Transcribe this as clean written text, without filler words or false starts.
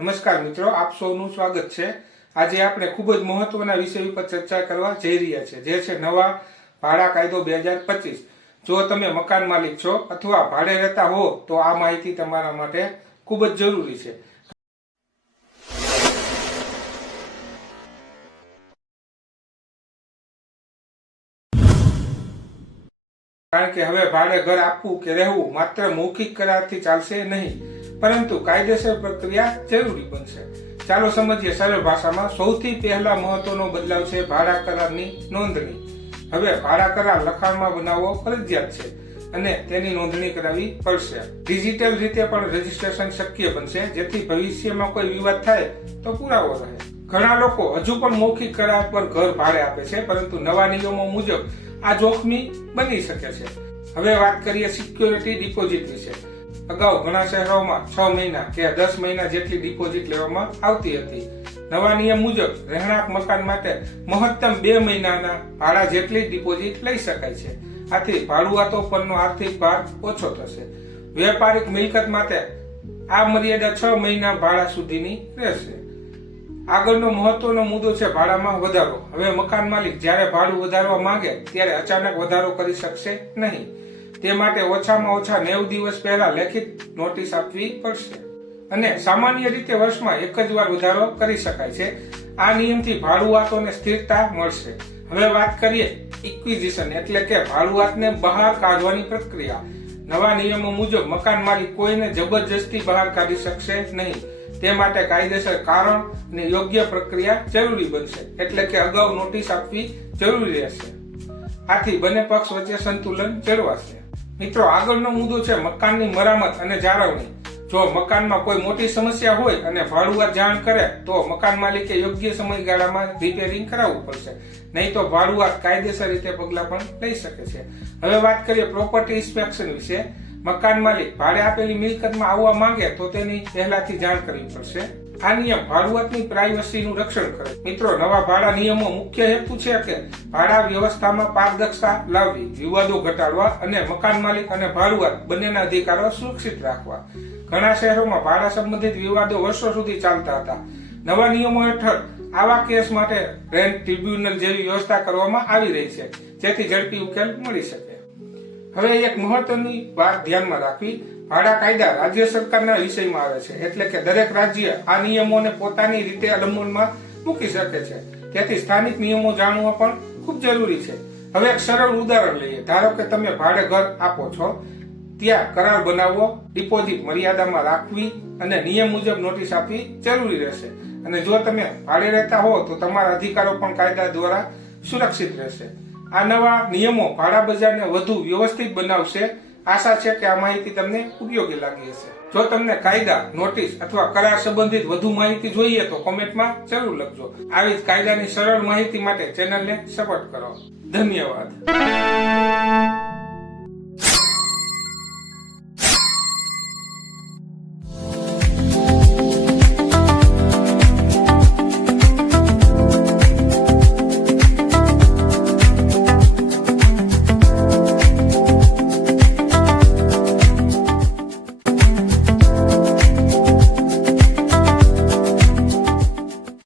નમસ્કાર મિત્રો, આપ સૌનું સ્વાગત છે। આજે આપણે ખૂબ જ મહત્વના વિષય ઉપર ચર્ચા કરવા જઈ રહ્યા છે, જે છે નવા ભાડા કાયદો 2025। જો તમે મકાન માલિક છો અથવા ભાડે રહેતા હો તો આ માહિતી તમારા માટે ખૂબ જ જરૂરી છે। કારણ કે હવે ભાડે ઘર આપવું કે રહેવું માત્ર મૌખિક કરારથી ચાલશે નહીં, પરંતુ કાયદેસર પ્રક્રિયા જરૂરી બનશે। ચાલો સમજીએ સરળ ભાષામાં। સૌથી પહેલા મહત્વનો બદલાવ છે ભાડા કરારની નોંધણી। હવે ભાડા કરાર લખાણમાં બનાવવો ફરજિયાત છે અને તેની નોંધણી કરાવવી પડશે। ડિજિટલ રીતે પણ રજીસ્ટ્રેશન શક્ય બનશે, જેથી ભવિષ્યમાં કોઈ વિવાદ થાય તો પુરાવો રહે। ઘણા લોકો હજુ પણ મૌખિક કરાર પર ઘર ભાડે આપે છે, પરંતુ નવા નિયમો મુજબ આ જોખમી બની શકે છે। હવે વાત કરીએ સિક્યોરિટી ડિપોઝિટ વિશે। અગાઉ ઘણા શહેરોમાં 6 મહિના કે 10 મહિના જેટલી ડિપોઝિટ લેવામાં આવતી હતી। નવા નિયમ મુજબ રહેણાંક મકાન માટે મહત્તમ 2 મહિનાના ભાડા જેટલી ડિપોઝિટ લઈ શકાય છે। આથી ભાડુઆતો પરનો આર્થિક ભાર ઓછો થશે। વેપારિક મિલકત માટે આ મર્યાદા 6 મહિના ભાડા સુધીની રહેશે। આગળનો મહત્વનો મુદ્દો છે ભાડામાં વધારો। હવે મકાન માલિક જ્યારે ભાડું વધારવા માંગે ત્યારે અચાનક વધારો કરી શકશે નહીં। તે માટે ઓછામાં ઓછા 90 દિવસ પહેલા લેખિત નોટિસ આપવી પડશે અને સામાન્ય રીતે વર્ષમાં એક જ વાર વધારો કરી શકાય છે। આ નિયમથી ભાડુઆતોને સ્થિરતા મળશે। હવે વાત કરીએ ઇક્વિઝિશન એટલે કે ભાડુઆતને બહાર કાઢવાની પ્રક્રિયા। નવા નિયમો મુજબ મકાન માલિક કોઈને જબરજસ્તી બહાર કાઢી શકશે નહીં। તે માટે કાયદેસર કારણ અને યોગ્ય પ્રક્રિયા જરૂરી બનશે, એટલે કે અગાઉ નોટિસ આપવી જરૂરી રહેશે। આથી બંને પક્ષ વચ્ચે સંતુલન જળવાશે। મિત્રો, આગળનો મુદ્દો છે મકાનની મરામત અને જાળવણી। જો મકાનમાં કોઈ મોટી સમસ્યા હોય અને ભાડુઆત જાણ કરે તો મકાન માલિકે યોગ્ય સમયગાળામાં રિપેરિંગ કરાવવું પડશે, નહીં તો ભાડુઆત કાયદેસર રીતે પગલાં પણ લઈ શકે છે। હવે વાત કરીએ પ્રોપર્ટી ઇન્સ્પેક્શન વિશે। મકાન માલિક ભાડે આપેલી મિલકતમાં આવવા માંગે તો તેની પહેલાથી જાણ કરવી પડશે। આ નિયમ ભાડુઆતની પ્રાઇવસીનું રક્ષણ કરે। મિત્રો, નવા ભાડા નિયમો મુખ્ય હેતુ છે કે ભાડા વ્યવસ્થામાં પારદર્શકતા લાવવી, વિવાદો ઘટાડવા અને મકાન માલિક અને ભાડુઆત બંનેના અધિકારો સુરક્ષિત રાખવા। ઘણા શહેરોમાં ભાડા સંબંધિત વિવાદો વર્ષો સુધી ચાલતા હતા। નવા નિયમો હેઠળ આવા કેસ માટે રેન્ટ ટ્રિબ્યુનલ જેવી વ્યવસ્થા કરવામાં આવી રહી છે, જેથી ઝડપી ઉકેલ મળી શકે। હવે એક મહત્વની વાત ધ્યાનમાં રાખવી। ભાડા કાયદા રાજ્ય સરકારના વિષયમાં આવે છે, એટલે કે દરેક રાજ્ય આ નિયમોને પોતાની રીતે અમલમાં મૂકી શકે છે। તેથી સ્થાનિક નિયમો જાણવા પણ ખૂબ જરૂરી છે। હવે એક સરળ ઉદાહરણ લઈએ। ધારો કે તમે ભાડે ઘર આપો છો, ત્યાં કરાર બનાવવો, ડિપોઝિટ મર્યાદામાં રાખવી અને નિયમ મુજબ નોટિસ આપવી જરૂરી રહેશે। અને જો તમે ભાડે રહેતા હો તો તમારા અધિકારો પણ કાયદા દ્વારા સુરક્ષિત રહેશે। આ નવા નિયમો ભાડા બજારને વધુ વ્યવસ્થિત બનાવશે। આશા છે કે આ માહિતી તમને ઉપયોગી લાગી હશે। જો તમને કાયદા, નોટિસ અથવા કરાર સંબંધિત વધુ માહિતી જોઈએ તો કોમેન્ટમાં જરૂર લખજો। આવી જ કાયદાની સરળ માહિતી માટે ચેનલને સપોર્ટ કરો। ધન્યવાદ।